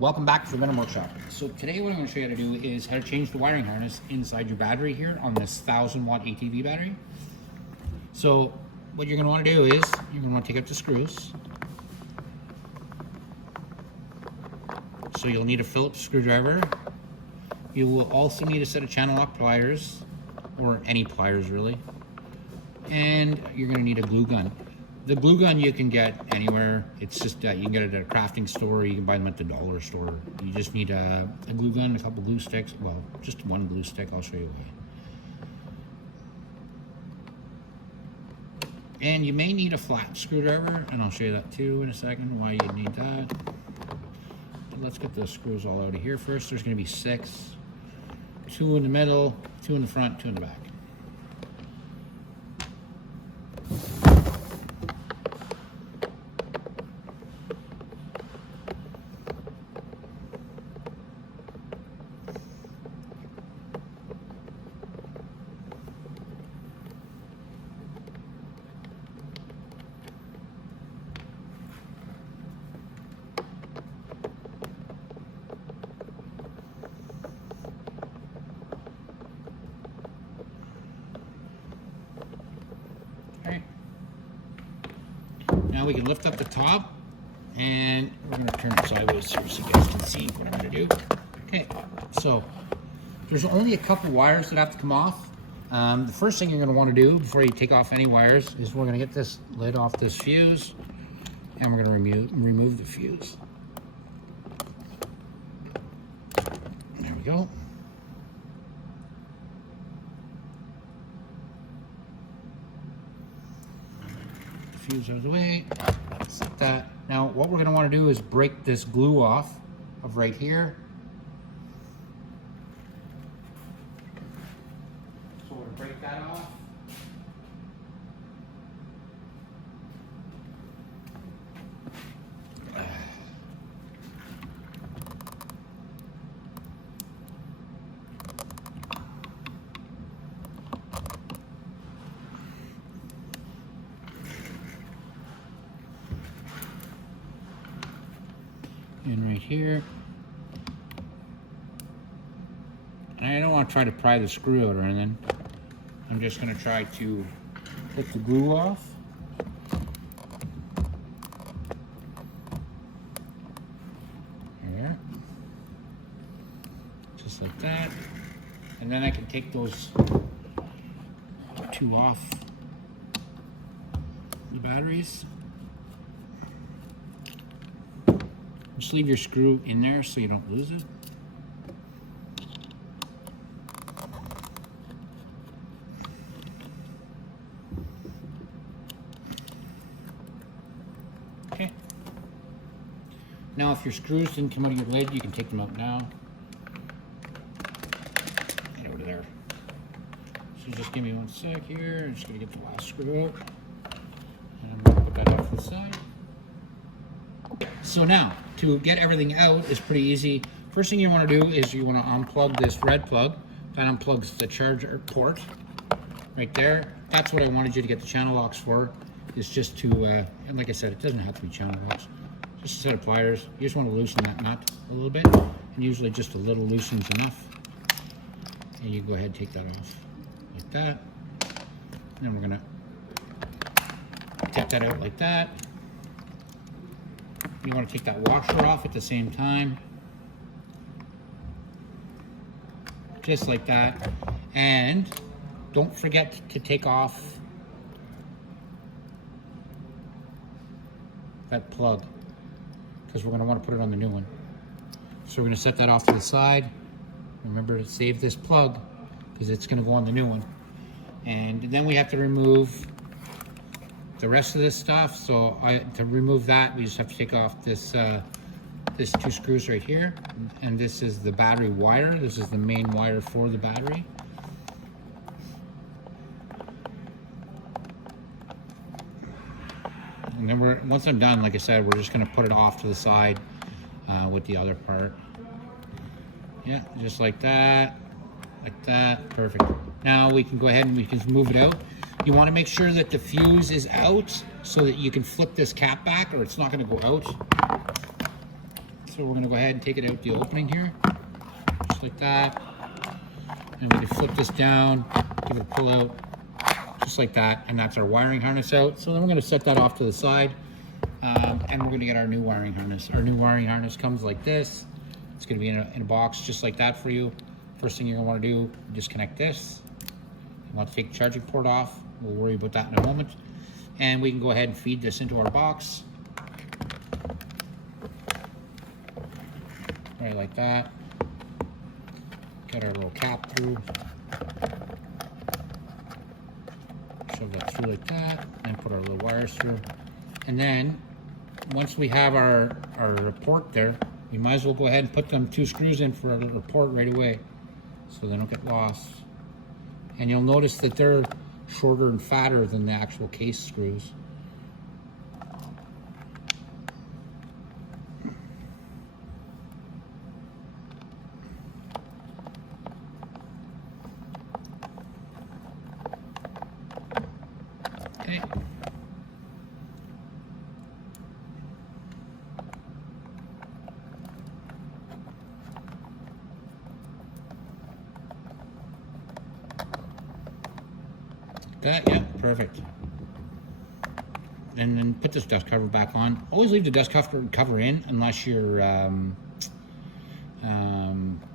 Welcome back to the Venom Workshop. So today what I'm going to show you how to do is how to change the wiring harness inside your battery here on this 1000-watt ATV battery. So what you're going to want to do is you're going to want to take out the screws. So you'll need a Phillips screwdriver. You will also need a set of channel lock pliers, or any pliers really. And you're going to need a glue gun. The glue gun you can get anywhere. It's just you can get it at a crafting store. You can buy them at the dollar store. You just need a glue gun, a couple glue sticks. Well, just one glue stick. I'll show you why. And you may need a flat screwdriver, and I'll show you that too in a second, why you need that. But let's get those screws all out of here first. There's going to be 6. 2 in the middle, 2 in the front, 2 in the back. Now we can lift up the top, and we're going to turn it sideways here so you guys can see what I'm going to do. Okay, so there's only a couple wires that have to come off. The first thing you're going to want to do before you take off any wires is we're going to get this lid off this fuse, and we're going to remove the fuse. There we go. Fuse out of the way, like that. Now what we're going to want to do is break this glue off of right here. So we're going to break that off. And right here, and I don't want to try to pry the screw out or anything. I'm just going to try to get the glue off. There, just like that, and then I can take those 2 off the batteries. Just leave your screw in there so you don't lose it. Okay. Now if your screws didn't come out of your lid, you can take them out now. Get over there. So just give me 1 sec here. I'm just going to get the last screw out. And I'm going to put that off to the side. So now, to get everything out is pretty easy. First thing you want to do is you want to unplug this red plug. That unplugs the charger port right there. That's what I wanted you to get the channel locks for, is just to, and like I said, it doesn't have to be channel locks. Just a set of pliers. You just want to loosen that nut a little bit, and usually just a little loosens enough. And you go ahead and take that off like that. And then we're going to tap that out like that. You want to take that washer off at the same time, just like that. And don't forget to take off that plug, because we're going to want to put it on the new one. So we're going to set that off to the side. Remember to save this plug, because it's going to go on the new one. And then we have to remove the rest of this stuff. So to remove that, we just have to take off this this 2 screws right here, and this is the battery wire. This is the main wire for the battery. And then once I'm done, like I said, we're just going to put it off to the side with the other part. Yeah, just like that, perfect. Now we can go ahead and we can move it out. You want to make sure that the fuse is out so that you can flip this cap back, or it's not going to go out. So we're gonna go ahead and take it out the opening here, just like that. And we can flip this down, give it a pull out, just like that. And that's our wiring harness out. So then we're gonna set that off to the side. And we're gonna get our new wiring harness. Our new wiring harness comes like this. It's gonna be in a box just like that for you. First thing you're gonna wanna do, disconnect this. You want to take the charging port off. We'll worry about that in a moment. And we can go ahead and feed this into our box. Right like that. Get our little cap through. Shove that through like that. And put our little wires through. And then, once we have our port there, we might as well go ahead and put them 2 screws in for our little port right away, so they don't get lost. And you'll notice that they're shorter and fatter than the actual case screws. Okay. That, yeah, perfect. And then put this dust cover back on. Always leave the dust cover in unless you're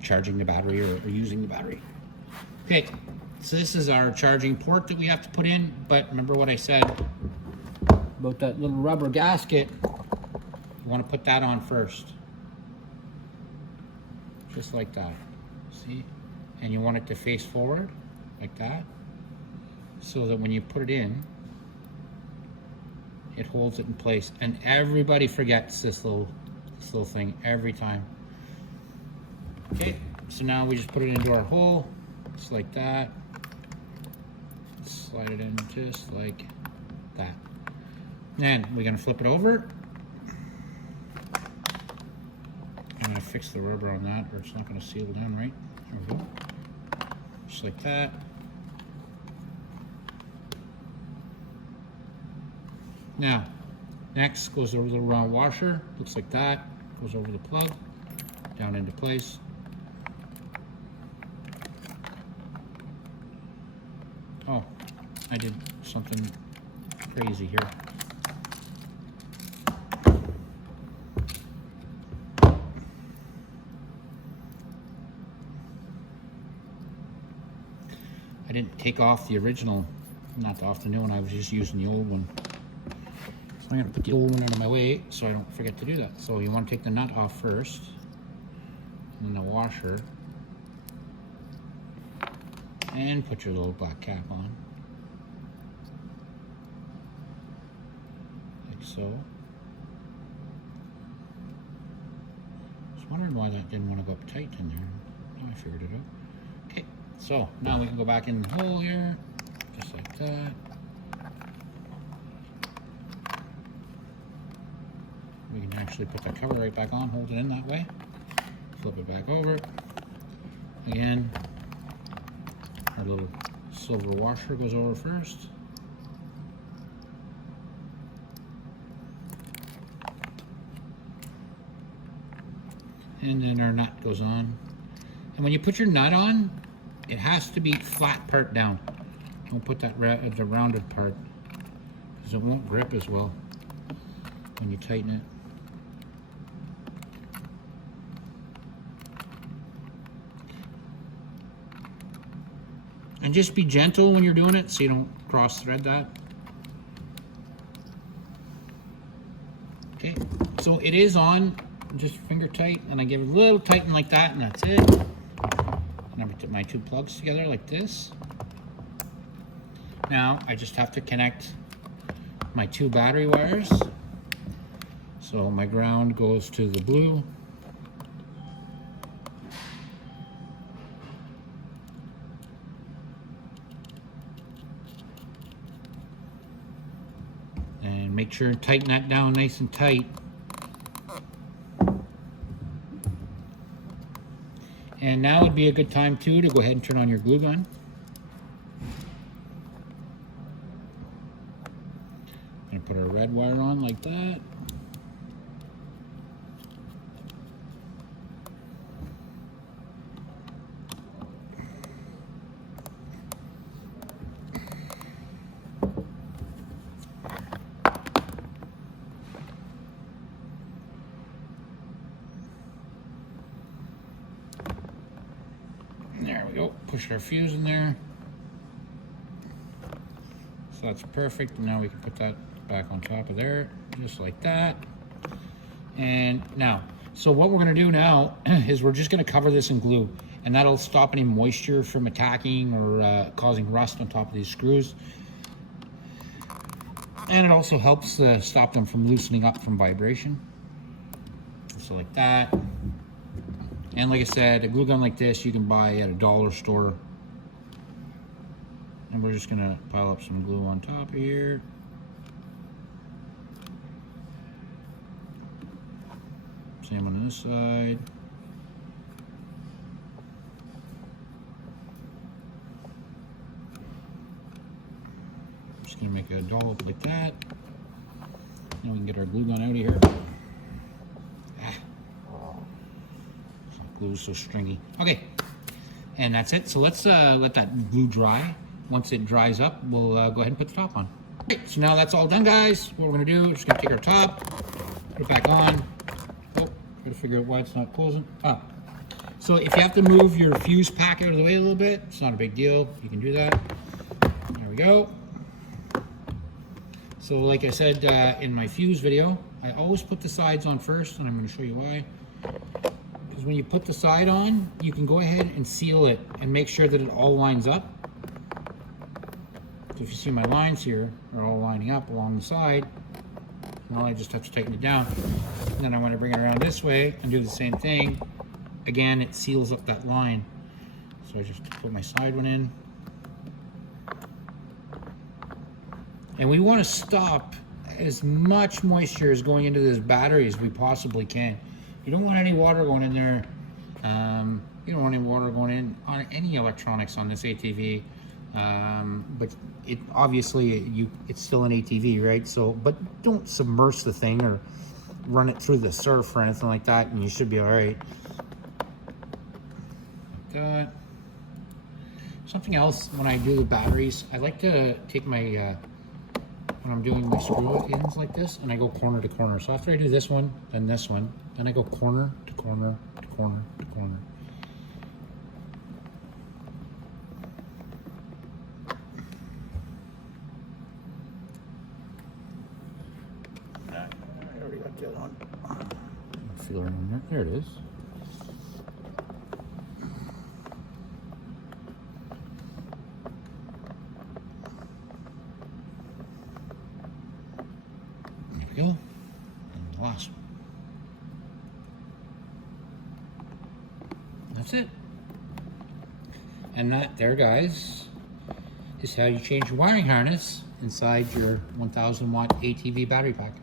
charging the battery or using the battery. Okay, so this is our charging port that we have to put in, but remember what I said about that little rubber gasket. You want to put that on first. Just like that. See? And you want it to face forward, like that. So that when you put it in, it holds it in place. And everybody forgets this little thing every time. Okay, so now we just put it into our hole, just like that. Slide it in just like that. Then we're gonna flip it over. I'm gonna fix the rubber on that, or it's not gonna seal down right. There we go. Just like that. Now, next goes over the round washer, looks like that, goes over the plug, down into place. Oh, I did something crazy here. I didn't take off the original, not off the new one, I was just using the old one. I'm going to put the old one out of my way so I don't forget to do that. So you want to take the nut off first, and then the washer, and put your little black cap on, like so. I was wondering why that didn't want to go up tight in there. Now I figured it out. Okay, so now we can go back in the hole here, just like that. We can actually put that cover right back on, hold it in that way, flip it back over. Again, our little silver washer goes over first. And then our nut goes on. And when you put your nut on, it has to be flat part down. Don't put that the rounded part, because it won't grip as well when you tighten it. And just be gentle when you're doing it so you don't cross thread that. Okay, so it is on just finger tight, and I give it a little tighten like that, and that's it. And I put my 2 plugs together like this. Now I just have to connect my 2 battery wires. So my ground goes to the blue. And make sure and tighten that down nice and tight. And now would be a good time too to go ahead and turn on your glue gun. And put our red wire on like that. There we go. Push our fuse in there. So that's perfect. And now we can put that back on top of there, just like that. And now, so what we're gonna do now is we're just gonna cover this in glue, and that'll stop any moisture from attacking or causing rust on top of these screws. And it also helps stop them from loosening up from vibration. So like that. And like I said, a glue gun like this you can buy at a dollar store. And we're just gonna pile up some glue on top of here. Same on this side. Just gonna make a dollop like that. Now we can get our glue gun out of here. Glue is so stringy. Okay, and that's it. So let's let that glue dry. Once it dries up, we'll go ahead and put the top on. Okay, so now that's all done, guys. What we're gonna do, we're just gonna take our top, put it back on. Oh, gotta figure out why it's not closing. Ah, so if you have to move your fuse pack out of the way a little bit, it's not a big deal. You can do that. There we go. So like I said in my fuse video, I always put the sides on first, and I'm gonna show you why. Because when you put the side on, you can go ahead and seal it and make sure that it all lines up. So if you see my lines here, they're all lining up along the side. Now I just have to tighten it down. And then I want to bring it around this way and do the same thing. Again, it seals up that line. So I just put my side one in. And we want to stop as much moisture as going into this battery as we possibly can. You don't want any water going in there. You don't want any water going in on any electronics on this ATV. But it obviously it's still an ATV, right? So, but don't submerge the thing or run it through the surf or anything like that, and you should be all right. Like that. Something else when I do the batteries, I like to take my when I'm doing my screw ins like this, and I go corner to corner. So after I do this one, then this one, then I go corner to corner to corner to corner. I already got the other one. Feeler in there. There it is. There we go. And the last one. That's it. And that there, guys, is how you change your wiring harness inside your 1000 watt ATV battery pack.